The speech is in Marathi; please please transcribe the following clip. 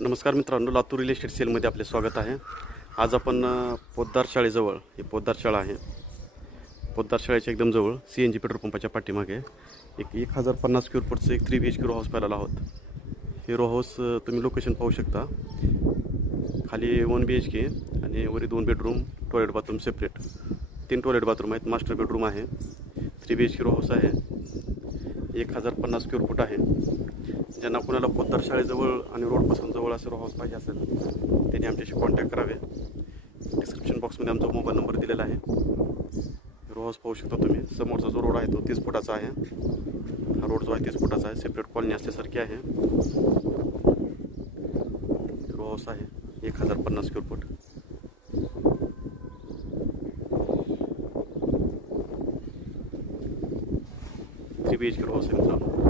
नमस्कार मित्रांनो, लातूर रिअल एस्टेट सेलमध्ये आपले स्वागत आहे. आज आपण पोद्दार शाळेजवळ, ही पोद्दार शाळा आहे, पोद्दार शाळेच्या एकदम जवळ CNG पेट्रोल पंपाच्या पाठीमागे 1050 स्क्वेअर फूटचं एक 3 BHK रो हाऊस पाहायला आहोत. हे रो हाऊस तुम्ही लोकेशन पाहू शकता. खाली 1 BHK आणि वरी 2 bedroom, toilet bathroom separate, 3 toilet bathroom आहेत, मास्टर बेडरूम आहे. 3 BHK रो हाऊस आहे, 1050 स्क्वेअर फूट आहे. ज्यांना कोणाला पोद्दार शाळेजवळ आणि रोडपासून जवळ असं रो हाऊस पाहिजे असेल त्यांनी आमच्याशी कॉन्टॅक्ट करावे. डिस्क्रिप्शन बॉक्समध्ये आमचा मोबाईल नंबर दिलेला आहे. रो हाऊस पाहू शकता तुम्ही. समोरचा जो रोड आहे तो 30 फुटाचा आहे. हा रोड जो आहे 30 फुटाचा आहे. सेपरेट कॉलनी असल्यासारखी आहे. रो हाऊस आहे 1050 square foot. Three BHK row house आहे मित्रांनो.